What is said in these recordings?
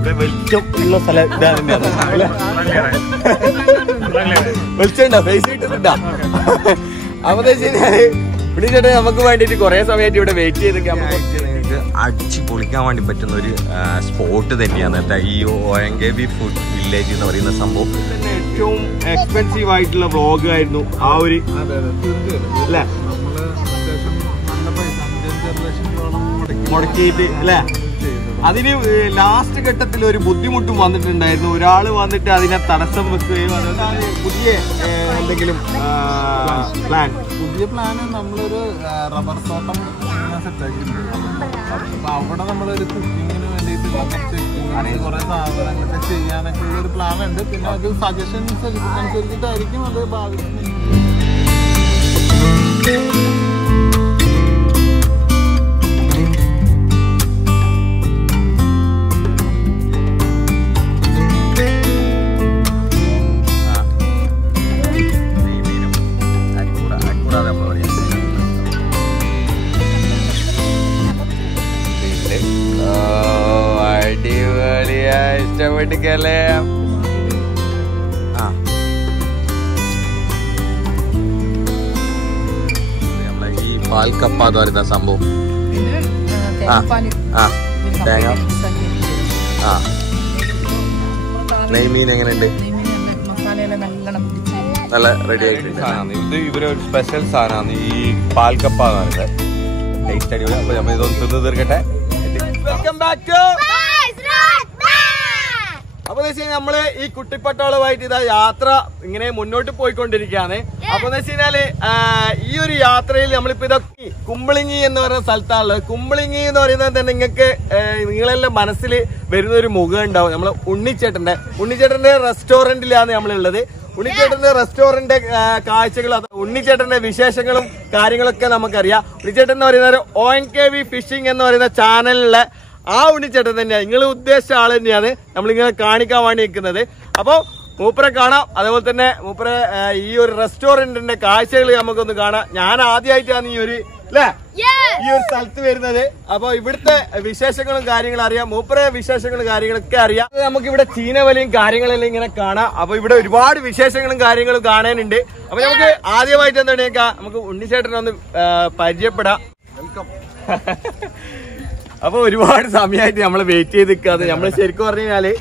ഇവിടെ വെളിച്ചം ഉള്ള സ്ഥലം ഇതാണ്. വെളിച്ചുണ്ടോ? ഫേസ് കിട്ടുന്നുണ്ടോ? അപ്പൊ വിളിച്ചേട്ടെ നമുക്ക് വേണ്ടിട്ട് കുറെ സമയമായിട്ട് ഇവിടെ വെയിറ്റ് ചെയ്തൊക്കെ അടിച്ച് പൊളിക്കാൻ വേണ്ടി പറ്റുന്ന ഒരു സ്പോട്ട് തന്നെയാണ് ഈ OMKV ഫുഡ് വില്ലേജ് എന്ന് പറയുന്ന സംഭവം. തന്നെ ഏറ്റവും എക്സ്പെൻസീവ് ആയിട്ടുള്ള വ്ളോഗ് ആയിരുന്നു ആ ഒരു അല്ലേ, മുടക്കിയിട്ട് അല്ലേ. അതിന് ലാസ്റ്റ് ഘട്ടത്തിൽ ഒരു ബുദ്ധിമുട്ടും വന്നിട്ടുണ്ടായിരുന്നു. ഒരാള് വന്നിട്ട് അതിനെ തടസ്സം വെക്കുകയും അതുകൊണ്ട് പുതിയ എന്തെങ്കിലും പുതിയ പ്ലാന് നമ്മളൊരു റബ്ബർ തോട്ടം സെറ്റാക്കിയിട്ടുണ്ട്. അപ്പൊ അവിടെ നമ്മളൊരു കുക്കിങ്ങിന് വേണ്ടിയിട്ട് കുറെ സാധനങ്ങളൊക്കെ ചെയ്യാനൊക്കെ ഉള്ള ഒരു പ്ലാൻ ഉണ്ട്. പിന്നെ അത് സജഷൻസ് അനുസരിച്ചിട്ടായിരിക്കും അത് ഭാവിയിൽ. ഇഷ്ടപ്പെട്ടിക്കല്ലേ? നമ്മളെ ഈ പാൽക്കപ്പ എന്ന് പറയുന്ന സംഭവം. തേങ്ങ നെയ്മീൻ എങ്ങനെയുണ്ട്? നല്ല റെഡി ആയിട്ടുണ്ട് സാധനമാണ് ഇത്. ഇവരെ ഒരു സ്പെഷ്യൽ സാധനമാണ് ഈ പാൽക്കപ്പ എന്ന് പറയുന്നത്. ടേസ്റ്റ് അടിപൊളി. അപ്പൊ നമ്മൾ ഇതൊന്ന് തിന്ന് തീർക്കട്ടെ. വെൽക്കം ബാക്ക് ടു അപ്പൊ നമ്മള് ഈ കുട്ടിപ്പട്ടാളുമായിട്ട് ഇതാ യാത്ര ഇങ്ങനെ മുന്നോട്ട് പോയിക്കൊണ്ടിരിക്കുകയാണ്. അപ്പൊ എന്ന് വെച്ച് കഴിഞ്ഞാല് ഈ ഒരു യാത്രയിൽ നമ്മളിപ്പോ ഇതൊക്കെ കുമ്പളിങ്ങി എന്ന് പറയുന്ന സ്ഥലത്താണുള്ളത്. കുമ്പളിങ്ങി എന്ന് പറയുന്നത് തന്നെ നിങ്ങൾക്ക് നിങ്ങളെല്ലാം മനസ്സിൽ വരുന്ന ഒരു മുഖം ഉണ്ടാവും. നമ്മള് ഉണ്ണിച്ചേട്ടന്റെ റെസ്റ്റോറന്റിലാണ് നമ്മളുള്ളത്. ഉണ്ണിച്ചേട്ടന്റെ റെസ്റ്റോറന്റ് കാഴ്ചകൾ, ഉണ്ണിച്ചേട്ടന്റെ വിശേഷങ്ങളും കാര്യങ്ങളൊക്കെ നമുക്കറിയാം. ഉണ്ണിച്ചേട്ടൻ എന്ന് പറയുന്ന OMKV ഫിഷിംഗ് എന്ന് പറയുന്ന ചാനലിലെ ആ ഉണ്ണിച്ചേട്ടൻ തന്നെയാണ്. നിങ്ങൾ ഉദ്ദേശിച്ച ആൾ തന്നെയാണ് നമ്മളിങ്ങനെ കാണിക്കാൻ വേണ്ടി നിൽക്കുന്നത്. അപ്പോൾ മൂപ്പരെ കാണാം. അതേപോലെ തന്നെ മൂപ്പരെ ഈ ഒരു റെസ്റ്റോറന്റിന്റെ കാഴ്ചകൾ നമുക്കൊന്ന് കാണാം. ഞാൻ ആദ്യമായിട്ടാണ് ഈ ഒരു സ്ഥലത്ത് വരുന്നത്. അപ്പൊ ഇവിടുത്തെ വിശേഷങ്ങളും കാര്യങ്ങളും അറിയാം. മൂപ്പരെ വിശേഷങ്ങളും കാര്യങ്ങളൊക്കെ അറിയാം. നമുക്ക് ഇവിടെ ചീനവലയും കാര്യങ്ങളെല്ലാം ഇങ്ങനെ കാണാം. അപ്പൊ ഇവിടെ ഒരുപാട് വിശേഷങ്ങളും കാര്യങ്ങളും കാണാനുണ്ട്. അപ്പൊ നമുക്ക് ആദ്യമായിട്ട് എന്താണ് നമുക്ക് ഉണ്ണിച്ചേട്ടനെ ഒന്ന് പരിചയപ്പെടാം. വെൽക്കം. അപ്പൊ ഒരുപാട് സമയമായിട്ട് നമ്മള് വെയിറ്റ് ചെയ്ത് നിൽക്കാതെ നമ്മള് ശരിക്കും പറഞ്ഞു കഴിഞ്ഞാല്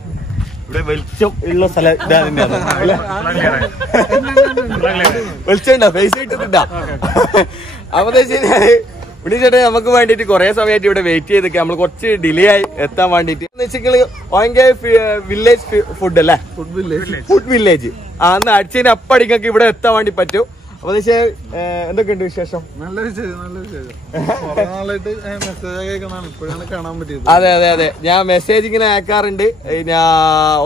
ഇവിടെ വെളിച്ചം ഉള്ള സ്ഥലം ഇതാണ്. വെളിച്ചുണ്ടോ? ഫേസ് കിട്ടുന്നുണ്ടോ? അപ്പൊ എന്താ വെച്ച് കഴിഞ്ഞാല് വിളിച്ചേട്ടെ നമുക്ക് വേണ്ടിട്ട് കുറെ സമയമായിട്ട് ഇവിടെ വെയിറ്റ് ചെയ്ത് നമ്മൾ കുറച്ച് ഡിലേ ആയി എത്താൻ വേണ്ടിട്ട്. OMKV വില്ലേജ് ഫുഡ് അല്ലേ, ഫുഡ് വില്ലേജ് അന്ന് അടിച്ചതിന് അപ്പടിക്കൊക്കെ ഇവിടെ എത്താൻ വേണ്ടി പറ്റും. അപ്പൊ എന്തൊക്കെയുണ്ട് വിശേഷം? നല്ല വിശേഷം, നല്ല വിശേഷം. ഇപ്പോഴാണ് കാണാൻ പറ്റിയത്. അതെ അതെ അതെ, ഞാൻ മെസ്സേജ് ഇങ്ങനെ അയക്കാറുണ്ട്.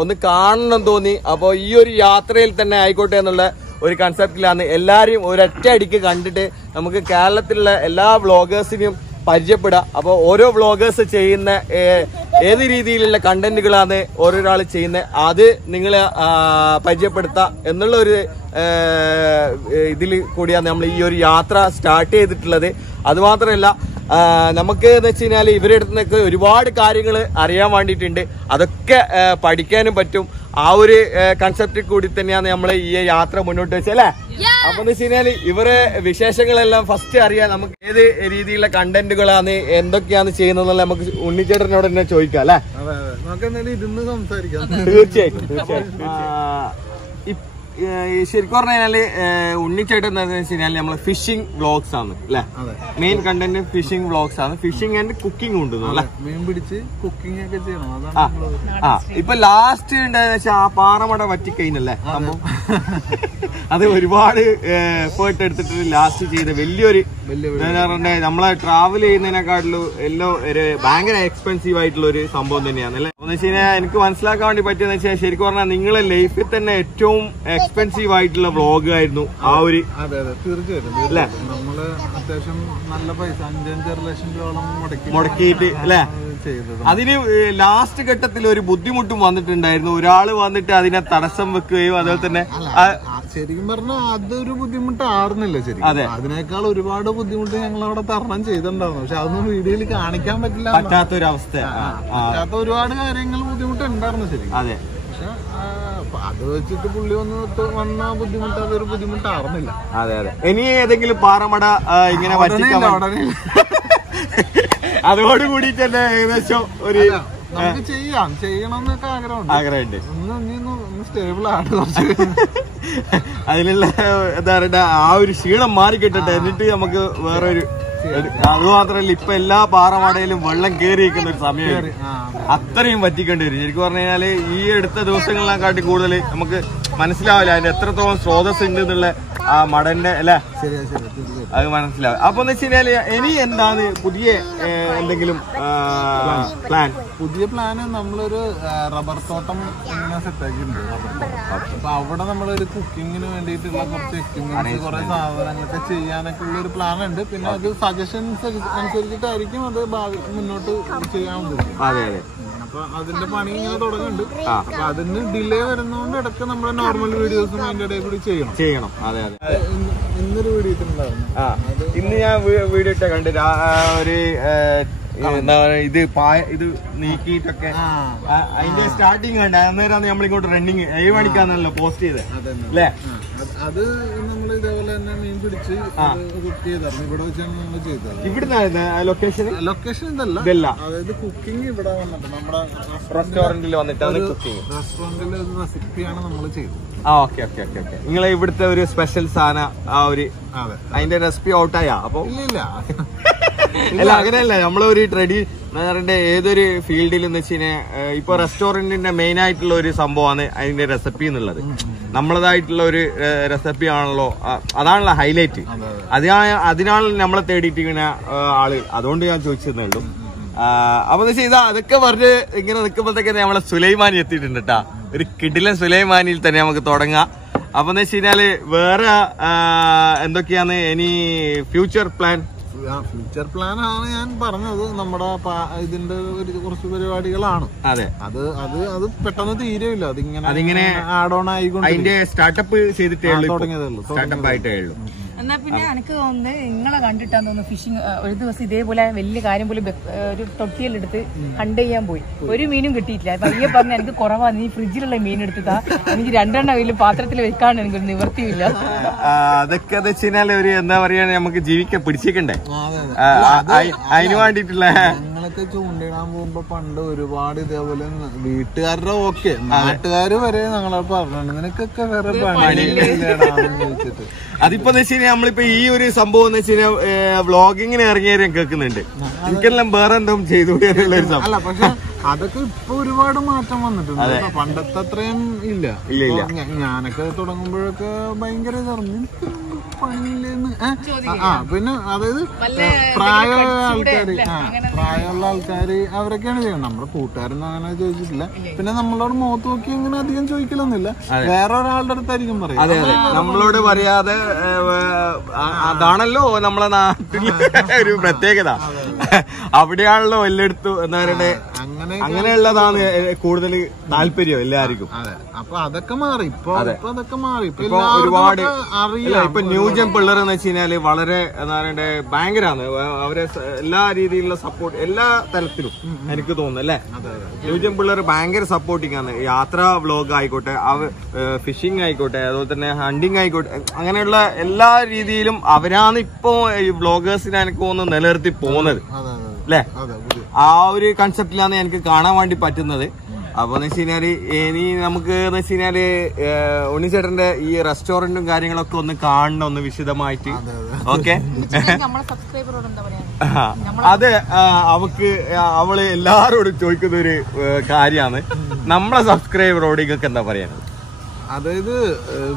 ഒന്ന് കാണണം തോന്നി. അപ്പൊ ഈ ഒരു യാത്രയിൽ തന്നെ ആയിക്കോട്ടെ എന്നുള്ള ഒരു കൺസെപ്റ്റിലാണ് എല്ലാരെയും ഒരൊറ്റ അടിക്ക് കണ്ടിട്ട് നമുക്ക് കേരളത്തിലുള്ള എല്ലാ വ്ളോഗേഴ്സിനെയും പരിചയപ്പെടാം. അപ്പോൾ ഓരോ വ്ളോഗേഴ്സ് ചെയ്യുന്ന ഏത് രീതിയിലുള്ള കണ്ടന്റുകളാണ് ഓരോരാൾ ചെയ്യുന്നത് അത് നിങ്ങളെ പരിചയപ്പെടുത്താം എന്നുള്ള ഒരു ഇതിൽ കൂടിയാണ് നമ്മൾ ഈ ഒരു യാത്ര സ്റ്റാർട്ട് ചെയ്തിട്ടുള്ളത്. അതുമാത്രമല്ല നമുക്ക് എന്ന് വെച്ച് കഴിഞ്ഞാൽ ഇവരുടെ അടുത്ത് നിന്നൊക്കെ ഒരുപാട് കാര്യങ്ങൾ അറിയാൻ വേണ്ടിയിട്ടുണ്ട്. അതൊക്കെ പഠിക്കാനും പറ്റും. ആ ഒരു കൺസെപ്റ്റിൽ കൂടി തന്നെയാണ് നമ്മൾ ഈ യാത്ര മുന്നോട്ട് വെച്ചത് അല്ലേ. അപ്പൊ എന്ന് വെച്ച് കഴിഞ്ഞാല് ഇവരെ വിശേഷങ്ങളെല്ലാം ഫസ്റ്റ് അറിയാം. നമുക്ക് ഏത് രീതിയിലുള്ള കണ്ടന്റുകളാണ് എന്തൊക്കെയാണ് ചെയ്യുന്നത് നമുക്ക് ഉണ്ണിച്ചേട്ടനോട് തന്നെ ചോദിക്കാം അല്ലെ. തീർച്ചയായിട്ടും തീർച്ചയായിട്ടും. ശരിക്കും പറഞ്ഞു കഴിഞ്ഞാല് ഉണ്ണിച്ചേട്ടൻ എന്താണെന്ന് വെച്ച് കഴിഞ്ഞാൽ നമ്മള് ഫിഷിംഗ് വ്ളോഗ്സ് ആണ് അല്ലെ. മെയിൻ കണ്ടന്റ് ഫിഷിംഗ് വ്ളോഗ്സ് ആണ്. ഫിഷിംഗ് ആൻഡ് കുക്കിംഗ് ഉണ്ട് അല്ലെ. മീൻ പിടിച്ച് കുക്കിംഗ് ഒക്കെ ചെയ്യണം. ഇപ്പൊ ലാസ്റ്റ് ഉണ്ടായെന്ന് വെച്ചാൽ ആ പാറമട വറ്റിക്കഴിഞ്ഞല്ലേ സംഭവം. അത് ഒരുപാട് എഫേർട്ട് എടുത്തിട്ട് ലാസ്റ്റ് ചെയ്ത വലിയൊരു നമ്മളെ ട്രാവൽ ചെയ്യുന്നതിനെക്കാട്ടിലും എല്ലാം ഒരു ഭയങ്കര എക്സ്പെൻസീവ് ആയിട്ടുള്ള ഒരു സംഭവം തന്നെയാണ് അല്ലെ. എന്ന് വെച്ച് കഴിഞ്ഞാൽ എനിക്ക് മനസ്സിലാക്കാൻ വേണ്ടി പറ്റിയെന്ന് വെച്ചാൽ ശരിക്കും പറഞ്ഞാൽ നിങ്ങളെ ലൈഫിൽ തന്നെ ഏറ്റവും എക്സ്പെൻസീവ് ആയിട്ടുള്ള വ്ളോഗ് ആയിരുന്നു ആ ഒരു. അതെ അതെ തീർച്ചയായിട്ടും അല്ലെ. നമ്മള് അത്യാവശ്യം നല്ല പൈസ 5-6 ലക്ഷം രൂപയോളം മുടക്കിയിട്ട് അല്ലെ. അതിന് ലാസ്റ്റ് ഘട്ടത്തിൽ ഒരു ബുദ്ധിമുട്ടും വന്നിട്ടുണ്ടായിരുന്നു. ഒരാള് വന്നിട്ട് അതിനെ തടസ്സം വെക്കുകയും അതുപോലെ തന്നെ ശരിക്കും പറഞ്ഞാൽ അതൊരു ബുദ്ധിമുട്ടായിരുന്നില്ല ശരിക്കും. അതിനേക്കാൾ ഒരുപാട് ബുദ്ധിമുട്ട് ഞങ്ങൾ അവിടെ തരണം ചെയ്തിട്ടുണ്ടായിരുന്നു. പക്ഷെ അതൊന്നും വീഡിയോയിൽ കാണിക്കാൻ പറ്റാത്തൊരവസ്ഥ, പറ്റാത്ത ഒരുപാട് കാര്യങ്ങൾ ബുദ്ധിമുട്ടുണ്ടായിരുന്നു ശരിക്കും. പക്ഷെ അത് വെച്ചിട്ട് പുള്ളി വന്ന ബുദ്ധിമുട്ട് അതൊരു ബുദ്ധിമുട്ടായിരുന്നില്ല. ഇനി ഏതെങ്കിലും പാറമട ഇങ്ങനെ അതോടുകൂടി തന്നെ ഏകദേശം ഒരു നമുക്ക് ചെയ്യണമെന്നൊക്കെ ആഗ്രഹമുണ്ട്. ഒന്ന് സ്റ്റേബിൾ ആണ് കുറച്ച്. അതിലുള്ള എന്താ പറയണ്ട ആ ഒരു ക്ഷീണം മാറി കിട്ടട്ടെ, എന്നിട്ട് നമുക്ക് വേറൊരു. അതുമാത്രമല്ല ഇപ്പൊ എല്ലാ പാറമടയിലും വെള്ളം കയറിയിരിക്കുന്ന ഒരു സമയമാണ്. അത്രയും വറ്റിക്കേണ്ടി വരും. ശരിക്കും പറഞ്ഞു കഴിഞ്ഞാല് ഈ അടുത്ത ദിവസങ്ങളിനെക്കാട്ടി കൂടുതൽ നമുക്ക് മനസ്സിലാവില്ല അതിന്റെ എത്രത്തോളം സ്രോതസ് ഉണ്ട് എന്നുള്ള ആ മടന്റെ അല്ലെ, അത് മനസ്സിലാവും. അപ്പൊ എന്ന് വെച്ച് കഴിഞ്ഞാല് ഇനി എന്താണ് പുതിയ എന്തെങ്കിലും പ്ലാൻ? പുതിയ പ്ലാന് നമ്മളൊരു റബ്ബർ തോട്ടം ഇങ്ങനെ സെറ്റ് ആക്കിയിട്ടുണ്ട്. അപ്പൊ അവിടെ നമ്മളൊരു കുക്കിങ്ങിന് വേണ്ടിയിട്ടുള്ള കുറച്ച് എക്യുപ്മെന്റ്സ്, കുറെ സാധനങ്ങളൊക്കെ ചെയ്യാനൊക്കെ ഉള്ള ഒരു പ്ലാൻ ഉണ്ട്. പിന്നെ അത് സജഷൻസ് അനുസരിച്ചിട്ടായിരിക്കും അത് മുന്നോട്ട് ചെയ്യാൻ ഉദ്ദേശിക്കുന്നത്. അപ്പൊ അതിന്റെ പണി ഇങ്ങനെ തുടങ്ങുന്നുണ്ട്. അപ്പൊ അതിന് ഡിലേ വരുന്നതുകൊണ്ട് ഇടയ്ക്ക് നമ്മുടെ നോർമൽ വീഡിയോസും അതിന്റെ ഇടയിൽ കൂടി ചെയ്യണം. ഇന്നൊരു വീഡിയോ ഇട്ടുണ്ടായിരുന്നു. ഇന്ന് ഞാൻ വീഡിയോ ഇട്ട കണ്ട് ഒരു എന്താ പറയുക, ഇത് നീക്കിയിട്ടൊക്കെ അതിന്റെ സ്റ്റാർട്ടിങ് കണ്ട. അന്നേരമാണ് നമ്മളിങ്ങോട്ട് റണ്ണിങ് 7 മണിക്കാണല്ലോ പോസ്റ്റ് ചെയ്തത് അല്ലേ? അത് നമ്മൾ ഇതേപോലെ തന്നെ മീൻ പിടിച്ച് കുക്ക് ചെയ്തായിരുന്നു. ഇവിടെ വെച്ചാണ് നമ്മൾ ചെയ്തത്. ഇവിടുന്ന് ലൊക്കേഷൻ ഇതല്ല, അതായത് കുക്കിംഗ് ഇവിടെ വന്നിട്ട് നമ്മുടെ റെസ്റ്റോറന്റിൽ വന്നിട്ടാണ് കുക്കിംഗ്. റെസ്റ്റോറന്റിലെ ഒരു റെസിപ്പിയാണ് നമ്മൾ ചെയ്തത്. ഓക്കെ. നിങ്ങളെ ഇവിടുത്തെ ഒരു സ്പെഷ്യൽ സാധനം ആ ഒരു അതിന്റെ റെസിപ്പി ഔട്ടായാ? അപ്പൊ അല്ല അങ്ങനെയല്ല, നമ്മളൊരു ഏതൊരു ഫീൽഡിൽ എന്ന് വെച്ച് കഴിഞ്ഞാൽ ഇപ്പൊ റെസ്റ്റോറന്റിന്റെ മെയിൻ ആയിട്ടുള്ള ഒരു സംഭവമാണ് അതിന്റെ റെസിപ്പി എന്നുള്ളത്. നമ്മളതായിട്ടുള്ള ഒരു റെസിപ്പി ആണല്ലോ, അതാണല്ലോ ഹൈലൈറ്റ്. അതിനാണ് നമ്മളെ തേടിയിട്ടിരിക്കുന്ന ആള്. അതുകൊണ്ട് ഞാൻ ചോദിച്ചതേ ഉള്ളൂ. അപ്പൊ ചെയ്താ അതൊക്കെ പറഞ്ഞ് ഇങ്ങനെ നിൽക്കുമ്പോഴത്തേക്ക് നമ്മളെ സുലൈമാനി എത്തിയിട്ടുണ്ട് കേട്ടാ. ഒരു കിടിലൻ സുലൈമാനിയിൽ തന്നെ നമുക്ക് തുടങ്ങാം. അപ്പൊ എന്ന് വെച്ച് കഴിഞ്ഞാല് വേറെ എന്തൊക്കെയാണ് ഇനി ഫ്യൂച്ചർ പ്ലാൻ? ഫ്യൂച്ചർ പ്ലാൻ ആണ് ഞാൻ പറഞ്ഞത്. നമ്മുടെ ഇതിന്റെ കുറച്ച് പരിപാടികളാണ്. അത് പെട്ടെന്ന് തീരെയില്ല. അതിങ്ങനെ ആഡ് ഓൺ ആയിക്കൊണ്ട് അതിന്റെ സ്റ്റാർട്ടപ്പ് ചെയ്തിട്ടേ സ്റ്റാർട്ടപ്പ് ആയിട്ടേ ഉള്ളൂ. എന്നാ പിന്നെ എനിക്ക് തോന്നുന്നത് നിങ്ങളെ കണ്ടിട്ടാന്ന് തോന്നുന്നു ഫിഷിങ് ഒരു ദിവസം ഇതേപോലെ വലിയ കാര്യം പോലെ ഒരു തൊട്ടിയിലെടുത്ത് ഹണ്ട് ചെയ്യാൻ പോയി. ഒരു മീനും കിട്ടിയിട്ടില്ല. പയ്യെ പറഞ്ഞ എനിക്ക് കുറവാണ്, നീ ഫ്രിഡ്ജിലുള്ള മീൻ എടുത്തിട്ടാ, എനിക്ക് 2 വലിയ പാത്രത്തിൽ വെക്കാണ്ട് എനിക്കൊരു നിവർത്തിയില്ല. അതൊക്കെ എന്ന് വെച്ച് കഴിഞ്ഞാൽ ഒരു എന്താ പറയാ, നമുക്ക് ജീവിക്കാൻ പിടിച്ചിട്ടുണ്ടേ. അതിന് വേണ്ടിട്ടുള്ള ഞങ്ങളൊക്കെ ചൂണ്ടിടാൻ പോകുമ്പോ പണ്ട് ഒരുപാട് ഇതേപോലെ വീട്ടുകാരുടെ ഓക്കെ നാട്ടുകാര് വരെ ഞങ്ങളെ പറഞ്ഞിട്ടുണ്ട്, നിനക്കൊക്കെ വേറെ പണിയില്ലേടാന്ന് ചോദിച്ചിട്ട്. അതിപ്പോ നമ്മളിപ്പോ ഈ ഒരു സംഭവം എന്ന് വെച്ച് കഴിഞ്ഞാൽ വ്ളോഗിങ്ങിന് ഇറങ്ങിയാലും കേൾക്കുന്നുണ്ട്. എനിക്കെല്ലാം വേറെ എന്തും ചെയ്തുകൂടി എന്നുള്ള ഒരു സംഭവം. അല്ല പക്ഷെ അതൊക്കെ ഇപ്പൊ ഒരുപാട് മാറ്റം വന്നിട്ടുണ്ട്. പണ്ടത്തെ അത്രയും ഇല്ല. ഞാനൊക്കെ തുടങ്ങുമ്പോഴൊക്കെ ഭയങ്കര പിന്നെ അതായത് പ്രായമുള്ള ആൾക്കാര് അവരൊക്കെയാണ് ചെയ്യണം. നമ്മുടെ കൂട്ടുകാരൊന്നും അങ്ങനെ ചോദിച്ചിട്ടില്ല. പിന്നെ നമ്മളോട് മുഖത്ത് നോക്കി ഇങ്ങനെ അധികം ചോദിക്കലൊന്നുമില്ല. വേറെ ഒരാളുടെ അടുത്തായിരിക്കും പറയാം, നമ്മളോട് പറയാതെ. അതാണല്ലോ നമ്മളെ നാട്ടില് ഒരു പ്രത്യേകത. അവിടെയാണല്ലോ എല്ലായിടത്തും എന്താ പറയണ്ടേ, അങ്ങനെയുള്ളതാണ് കൂടുതൽ താല്പര്യം എല്ലാവർക്കും. അപ്പൊ അതൊക്കെ മാറി. ഇപ്പൊ അതൊക്കെ മാറി. ഇപ്പൊ ഒരുപാട് അറിയില്ല. ഇപ്പൊ ന്യൂജൻ പിള്ളേർ എന്ന് വെച്ച് കഴിഞ്ഞാല് വളരെ എന്താ പറയണ്ടേ ഭയങ്കരമാണ്. അവരെ എല്ലാ രീതിയിലുള്ള സപ്പോർട്ട് എല്ലാ തലത്തിലും എനിക്ക് തോന്നുന്നു അല്ലെ. ന്യൂജൻ പിള്ളേർ ഭയങ്കര സപ്പോർട്ടിങ് ആണ്. യാത്രാ വ്ലോഗ് ആയിക്കോട്ടെ, ഫിഷിംഗ് ആയിക്കോട്ടെ, അതുപോലെ തന്നെ ഹണ്ടിങ് ആയിക്കോട്ടെ, അങ്ങനെയുള്ള എല്ലാ രീതിയിലും അവരാണ് ഇപ്പോ ഈ വ്ലോഗേഴ്സിനെ എനിക്ക് തോന്നുന്നു നിലനിർത്തി പോകുന്നത് അല്ലെ. ആ ഒരു കൺസെപ്റ്റിലാണ് എനിക്ക് കാണാൻ വേണ്ടി പറ്റുന്നത്. അപ്പൊ എന്ന് വെച്ച് കഴിഞ്ഞാല് ഇനി നമുക്ക് എന്ന് വെച്ച് കഴിഞ്ഞാല് ഉണ്ണിച്ചേട്ടന്റെ ഈ റെസ്റ്റോറന്റും കാര്യങ്ങളൊക്കെ ഒന്ന് കാണണം, ഒന്ന് വിശദമായിട്ട്. ഓക്കെ, അത് അവള് എല്ലാരോടും ചോദിക്കുന്ന ഒരു കാര്യമാണ്. നമ്മളെ സബ്സ്ക്രൈബറോട് നിങ്ങൾക്ക് എന്താ പറയാനുള്ളത്? അതായത്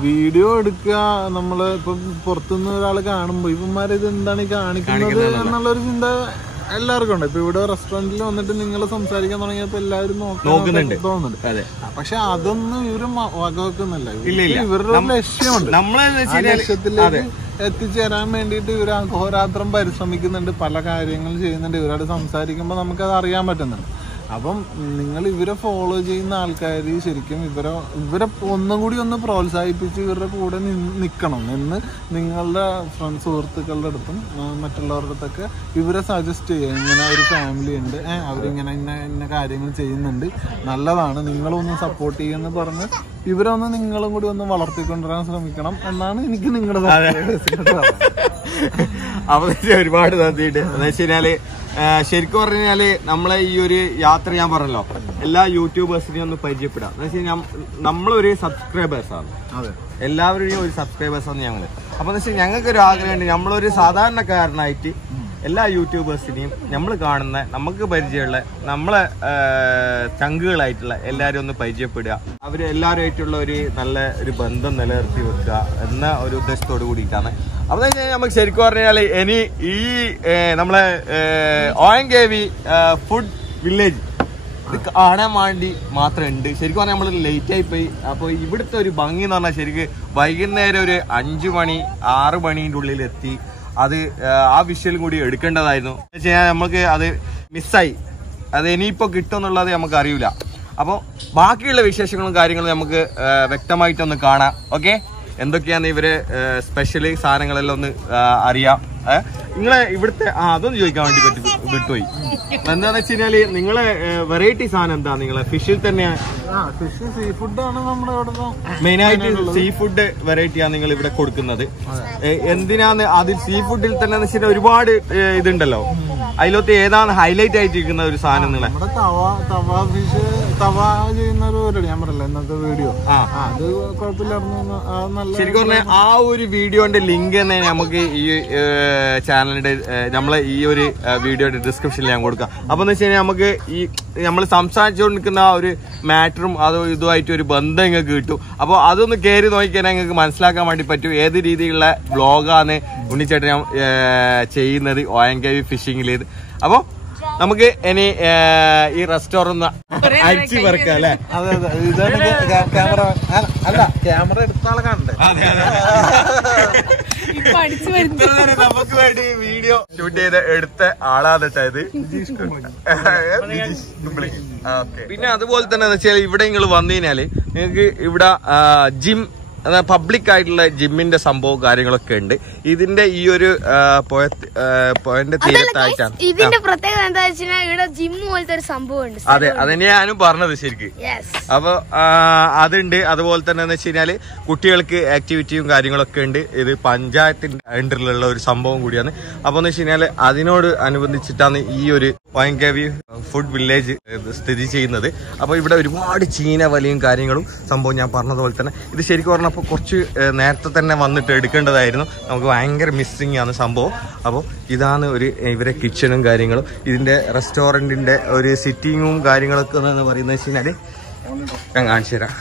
വീഡിയോ എടുക്കുക, നമ്മള് ഇപ്പൊ പുറത്തുനിന്ന് ഒരാൾ കാണുമ്പോ ഇവന്മാരിത് എന്താണ് ഈ കാണിക്കുന്നത് എന്നുള്ളൊരു ചിന്ത എല്ലാവർക്കും ഉണ്ട്. ഇപ്പൊ ഇവിടെ റെസ്റ്റോറന്റിൽ വന്നിട്ട് നിങ്ങൾ സംസാരിക്കാൻ തുടങ്ങിയപ്പോ എല്ലാവരും തോന്നുന്നുണ്ട്. പക്ഷെ അതൊന്നും ഇവര് വകവെക്കുന്നില്ല. ഇവരുടെ ലക്ഷ്യമുണ്ട്. ആ ലക്ഷ്യത്തിലേക്ക് എത്തിച്ചേരാൻ വേണ്ടിയിട്ട് ഇവർ അഹോരാത്രം പരിശ്രമിക്കുന്നുണ്ട്, പല കാര്യങ്ങൾ ചെയ്യുന്നുണ്ട്. ഇവരോട് സംസാരിക്കുമ്പോൾ നമുക്കത് അറിയാൻ പറ്റുന്നുണ്ട്. അപ്പം നിങ്ങൾ ഇവരെ ഫോളോ ചെയ്യുന്ന ആൾക്കാർ ശരിക്കും ഇവരെ ഒന്നും കൂടി ഒന്ന് പ്രോത്സാഹിപ്പിച്ച് ഇവരുടെ കൂടെ നിൽക്കണം എന്ന് നിങ്ങളുടെ സുഹൃത്തുക്കളുടെ അടുത്തും മറ്റുള്ളവരുടെ അടുത്തൊക്കെ ഇവരെ സജസ്റ്റ് ചെയ്യുക. ഇങ്ങനെ ഒരു ഫാമിലി ഉണ്ട്, അവരിങ്ങനെ ഇന്ന കാര്യങ്ങൾ ചെയ്യുന്നുണ്ട്, നല്ലതാണ്, നിങ്ങളൊന്ന് സപ്പോർട്ട് ചെയ്യുമെന്ന് പറഞ്ഞ് ഇവരൊന്ന് നിങ്ങളും കൂടി ഒന്ന് വളർത്തിക്കൊണ്ടുവരാൻ ശ്രമിക്കണം എന്നാണ് എനിക്ക് നിങ്ങളുടെ അപ്പൊ ഒരുപാട് നന്ദിയുണ്ട്. എന്ന് വെച്ച് കഴിഞ്ഞാല് ശരിക്കും പറഞ്ഞാല് നമ്മളെ ഈ ഒരു യാത്ര ഞാൻ പറഞ്ഞല്ലോ എല്ലാ യൂട്യൂബേഴ്സിനെയും ഒന്ന് പരിചയപ്പെടാം. എന്ന് വെച്ച് കഴിഞ്ഞാൽ നമ്മളൊരു സബ്സ്ക്രൈബേഴ്സാണ്, എല്ലാവരുടെയും ഒരു സബ്സ്ക്രൈബേഴ്സാണ് ഞങ്ങള്. അപ്പൊ എന്ന് വെച്ചാൽ ഞങ്ങൾക്ക് ഒരു ആഗ്രഹമുണ്ട്, നമ്മളൊരു സാധാരണക്കാരനായിട്ട് എല്ലാ യൂട്യൂബേഴ്സിനെയും നമ്മൾ കാണുന്ന നമുക്ക് പരിചയമുള്ള നമ്മളെ ചങ്കുകളായിട്ടുള്ള എല്ലാവരും ഒന്ന് പരിചയപ്പെടുക, അവർ എല്ലാവരുമായിട്ടുള്ള ഒരു നല്ല ഒരു ബന്ധം നിലനിർത്തി വെക്കുക എന്ന ഒരു ഉദ്ദേശത്തോട് കൂടിയിട്ടാണ്. അപ്പൊ നമുക്ക് ശരിക്കും പറഞ്ഞാൽ ഇനി ഈ നമ്മളെ OMKV ഫുഡ് വില്ലേജ് ഇത് കാണാൻ വേണ്ടി മാത്രം ഉണ്ട്. ശരിക്കും പറഞ്ഞാൽ നമ്മൾ ലേറ്റ് ആയി പോയി. അപ്പോൾ ഇവിടുത്തെ ഒരു ഭംഗി എന്ന് പറഞ്ഞാൽ ശരിക്കും വൈകുന്നേരം ഒരു 5 മണി 6 മണീൻ്റെ ഉള്ളിൽ എത്തി അത് ആ വിഷ്വലും കൂടി എടുക്കേണ്ടതായിരുന്നു. നമുക്ക് അത് മിസ്സായി, അത് ഇനിയിപ്പോൾ കിട്ടുമെന്നുള്ളത് നമുക്ക് അറിയില്ല. അപ്പോൾ ബാക്കിയുള്ള വിശേഷങ്ങളും കാര്യങ്ങളും നമുക്ക് വ്യക്തമായിട്ടൊന്ന് കാണാം. ഓക്കെ, എന്തൊക്കെയാണ് ഇവര് സ്പെഷ്യൽ സാധനങ്ങളെല്ലാം ഒന്ന് അറിയാം. നിങ്ങളെ ഇവിടുത്തെ അതൊന്ന് ചോദിക്കാൻ വേണ്ടി വിട്ടുപോയി. എന്താന്ന് വെച്ച് കഴിഞ്ഞാല് നിങ്ങളെ വെറൈറ്റി സാധനം എന്താ? നിങ്ങളെ ഫിഷിൽ തന്നെയാണ് ഫിഷ് സീ ഫുഡാണ് നമ്മുടെ ഇവിടെ മെയിൻ ആയിട്ട് സീ ഫുഡ് വെറൈറ്റിയാണ് നിങ്ങൾ ഇവിടെ കൊടുക്കുന്നത്. എന്തിനാന്ന് അതിൽ സീ ഫുഡിൽ തന്നെ വെച്ചാൽ ഒരുപാട് ഇതുണ്ടല്ലോ, അതിലൊത്ത് ഏതാണ് ഹൈലൈറ്റ് ആയിട്ടിരിക്കുന്ന ഒരു സാധനം? നിങ്ങളെ തവ ഫിഷ് തവ ചെയ്യുന്ന ഒരു പരിപാടി ഞാൻ പറയല്ലോ ഇന്നത്തെ വീഡിയോ, അത് കുഴപ്പമില്ലായിരുന്നു. ശരിക്കും പറഞ്ഞാൽ ആ ഒരു വീഡിയോന്റെ ലിങ്ക് തന്നെ നമുക്ക് ഈ ചാനലിന്റെ നമ്മളെ ഈ ഒരു വീഡിയോയുടെ ഡിസ്ക്രിപ്ഷനിൽ ഞാൻ കൊടുക്കാം. അപ്പൊ എന്ന് വെച്ച് കഴിഞ്ഞാൽ നമുക്ക് ഈ നമ്മൾ സംസാരിച്ചുകൊണ്ടിരിക്കുന്ന ആ ഒരു മാറ്ററും അതും ഇതുമായിട്ട് ഒരു ബന്ധം നിങ്ങൾക്ക് കിട്ടും. അപ്പോൾ അതൊന്ന് കയറി നോക്കിക്കഴിഞ്ഞാൽ നിങ്ങൾക്ക് മനസ്സിലാക്കാൻ വേണ്ടി പറ്റും ഏത് രീതിയിലുള്ള വ്ളോഗാണ് ഉണ്ണിച്ചേട്ടൻ ചെയ്യുന്നത് OMKV ഫിഷിംഗിൽ. അപ്പൊ നമുക്ക് ഇനി ഈ റെസ്റ്റോറന്റ് അടിച്ചു പറക്കാം അല്ലെ? അതെ അതെ, ഇതാണ് ക്യാമറ അല്ല ക്യാമറ എടുത്താളെ കാണണ്ടേ? നമുക്ക് വേണ്ടി വീഡിയോ ഷൂട്ട് ചെയ്ത് എടുത്ത ആളാണ് ഇത്. പിന്നെ അതുപോലെ തന്നെ വെച്ചാൽ ഇവിടെ നിങ്ങൾ വന്നു കഴിഞ്ഞാല് നിങ്ങൾക്ക് ഇവിടെ ജിം പബ്ലിക് ആയിട്ടുള്ള ജിമ്മിന്റെ സംഭവം കാര്യങ്ങളൊക്കെ ഉണ്ട്. ഇതിന്റെ ഈ ഒരു പോയിന്റ് തീരത്തായിട്ടാണ് ഇതിന്റെ പ്രത്യേകത എന്താ വെച്ചാൽ ഇവിടെ ജിം പോലത്തെ ഒരു സംഭവം ഉണ്ട്. അതെ, അതന്നെ ഞാനും പറഞ്ഞത് ശരിക്ക്. അപ്പൊ അതുണ്ട്. അതുപോലെ തന്നെ എന്ന് വെച്ച് കഴിഞ്ഞാല് കുട്ടികൾക്ക് ആക്ടിവിറ്റിയും കാര്യങ്ങളൊക്കെ ഉണ്ട്. ഇത് പഞ്ചായത്തിന്റെ അണ്ടറിലുള്ള ഒരു സംഭവം കൂടിയാണ്. അപ്പൊ എന്ന് വെച്ച് കഴിഞ്ഞാല് അതിനോട് അനുബന്ധിച്ചിട്ടാണ് ഈ ഒരു OMKV ഫുഡ് വില്ലേജ് സ്ഥിതി ചെയ്യുന്നത്. അപ്പൊ ഇവിടെ ഒരുപാട് ചീന വലിയും കാര്യങ്ങളും സംഭവം ഞാൻ പറഞ്ഞതുപോലെ തന്നെ ഇത് ശരിക്കും പറഞ്ഞപ്പോൾ കുറച്ച് നേരത്തെ തന്നെ വന്നിട്ട് എടുക്കേണ്ടതായിരുന്നു. നമുക്ക് ഭയങ്കര മിസ്സിങ് ആണ് സംഭവം. അപ്പോൾ ഇതാണ് ഒരു ഇവരെ കിച്ചണും കാര്യങ്ങളും. ഇതിന്റെ റെസ്റ്റോറന്റിന്റെ ഒരു സിറ്റിങ്ങും കാര്യങ്ങളൊക്കെ എന്ന് പറയുന്നത് വെച്ച് കഴിഞ്ഞാല് ഞാൻ കാണിച്ചു തരാം.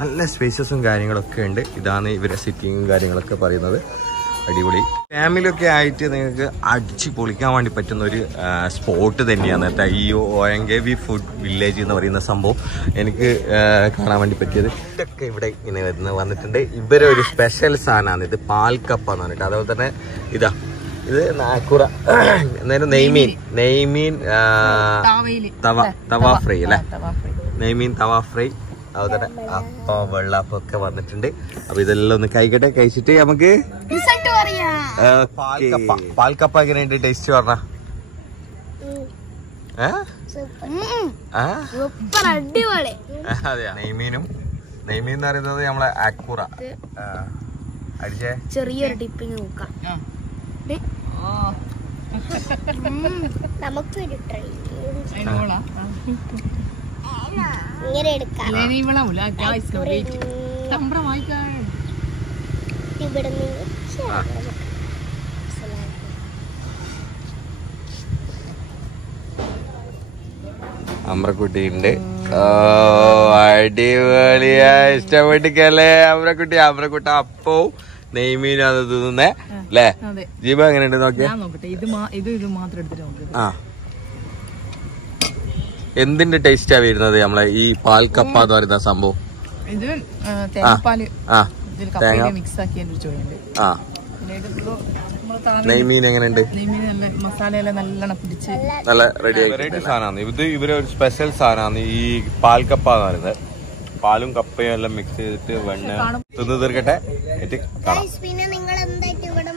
നല്ല സ്പേസസും കാര്യങ്ങളൊക്കെ ഉണ്ട്. ഇതാണ് ഇവരെ സിറ്റിങ്ങും കാര്യങ്ങളൊക്കെ പറയുന്നത്. അടിപൊളി ഫാമിലിയൊക്കെ ആയിട്ട് നിങ്ങൾക്ക് അടിച്ച് പൊളിക്കാൻ വേണ്ടി പറ്റുന്ന ഒരു സ്പോട്ട് തന്നെയാണ് ഈ OMKV ഫുഡ് വില്ലേജ് എന്ന് പറയുന്ന സംഭവം എനിക്ക് കാണാൻ വേണ്ടി പറ്റിയത്. ഇതൊക്കെ ഇവിടെ ഇങ്ങനെ വന്നിട്ടുണ്ട്. ഇവരെ ഒരു സ്പെഷ്യൽ സാധനമാണ് ഇത്, പാൽക്കപ്പ എന്ന് പറഞ്ഞിട്ട്. അതുപോലെ തന്നെ ഇതാ ഇത് നാക്കുറ എന്നാലും നെയ്മീൻ തവ ഫ്രൈ അല്ലെ? നെയ്മീൻ തവ ഫ്രൈ, അതുപോലെ അപ്പം വെള്ളപ്പം ഒക്കെ വന്നിട്ടുണ്ട്. അപ്പൊ ഇതെല്ലാം ഒന്ന് കഴിക്കട്ടെ. കഴിച്ചിട്ട് നമുക്ക് പാൽക്കപ്പ എങ്ങനെയുണ്ട് ടേസ്റ്റ് പറഞ്ഞ? അതെയാ, നെയ്മീൻ എന്ന് പറയുന്നത് നമ്മളെ ആക്കുറ അടിച്ചേ ചെറിയൊരു ഡിപ്പിങ് നോക്കാം. നമുക്കൊരു ട്രൈ ഇങ്ങനെ എടുക്കാം. ഇവിടെ അമ്രക്കുട്ടിയുണ്ട്. അടിപൊളിയാ, ഇഷ്ടപ്പെട്ടിക്കല്ലേ അമ്രക്കുട്ടി? അമ്രക്കുട്ട അപ്പോ നെയ്മീനാണ് തിന്നുന്നേ അല്ലേ? ജീവ എങ്ങനെയുണ്ട് നോക്കിയാ? ആ, എന്തിന്റെ ടേസ്റ്റാ വരുന്നത് നമ്മളെ ഈ പാൽക്കപ്പ എന്ന് പറയുന്ന സംഭവം? തേങ്ങാപ്പാല് മിക്സ് ആക്കിയ ചോറുണ്ട്. നെയ്മീൻ എങ്ങനെയുണ്ട്? നെയ്മീൻ നല്ല മസാലയെല്ലാം നല്ലോണം പിടിച്ച് നല്ല റെഡി വെറൈറ്റി സാധനമാണ് ഇത്. ഇവരെ ഒരു സ്പെഷ്യൽ സാധനമാണ് ഈ പാൽക്കപ്പ എന്ന് പറയുന്നത്. പാലും കപ്പയും എല്ലാം മിക്സ് ചെയ്തിട്ട് വെണ്ണ തിന്ന് തീർക്കട്ടെ. പിന്നെ നിങ്ങൾ എന്തായിട്ട് ഇവിടെ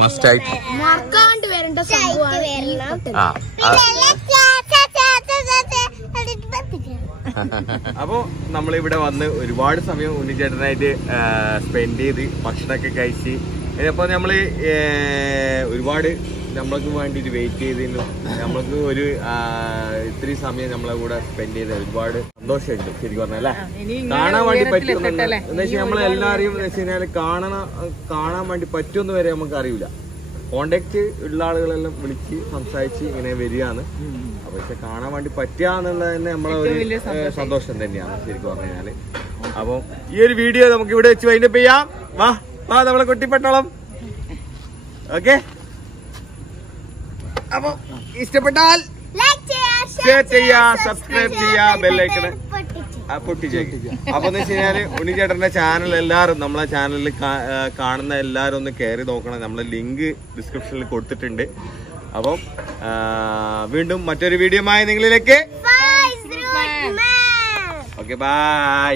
മസ്റ്റായിട്ട് മറക്കാണ്ട് വരേണ്ട സംഭവമാണ്. അപ്പൊ നമ്മളിവിടെ വന്ന് ഒരുപാട് സമയം ഉണ്ണിച്ചേട്ടനായിട്ട് സ്പെൻഡ് ചെയ്ത് ഭക്ഷണമൊക്കെ കഴിച്ച് അപ്പൊ നമ്മള് ഒരുപാട് നമ്മൾക്ക് വേണ്ടിട്ട് വെയിറ്റ് ചെയ്തതിനും നമ്മൾക്ക് ഒരു ഇത്രയും സമയം നമ്മളെ കൂടെ സ്പെൻഡ് ചെയ്ത് ഒരുപാട് സന്തോഷമുണ്ട് ശരിക്കും പറഞ്ഞല്ലേ. കാണാൻ വേണ്ടി പറ്റുമെന്ന് എന്താ വെച്ചാൽ നമ്മളെല്ലാരെയും എന്ന് വെച്ച് കഴിഞ്ഞാൽ കാണാൻ വേണ്ടി പറ്റുമെന്ന് വരെ നമുക്ക് അറിയില്ല. കോണ്ടാക്ട് ഉള്ള ആളുകളെല്ലാം വിളിച്ച് സംസാരിച്ച് ഇങ്ങനെ വരികയാണ്. പക്ഷെ കാണാൻ വേണ്ടി പറ്റുക എന്നുള്ളത് തന്നെ നമ്മളെ ഒരു സന്തോഷം തന്നെയാണ് ശരിക്കും പറഞ്ഞു കഴിഞ്ഞാല്. അപ്പം ഈ ഒരു വീഡിയോ നമുക്ക് ഇവിടെ വെച്ച് വൈൻഡപ്പ് ചെയ്യാം. വാ നമ്മളെ കുട്ടിപ്പട്ടോളം. ഓക്കെ, അപ്പൊ ഇഷ്ടപ്പെട്ടാൽ ഷെയർ ചെയ്യാ, സബ്സ്ക്രൈബ് ചെയ്യാ, ബെല്ലൈക്കണ് പൊട്ടിച്ചേക്ക്. അപ്പൊ എന്ന് വെച്ച് കഴിഞ്ഞാല് ഉണ്ണിച്ചേട്ടന്റെ ചാനൽ എല്ലാരും നമ്മളെ ചാനലിൽ കാണുന്ന എല്ലാരും ഒന്ന് കയറി നോക്കണം. നമ്മളെ ലിങ്ക് ഡിസ്ക്രിപ്ഷനിൽ കൊടുത്തിട്ടുണ്ട്. അപ്പം വീണ്ടും മറ്റൊരു വീഡിയോമായി നിങ്ങളിലേക്ക്. Okay, by.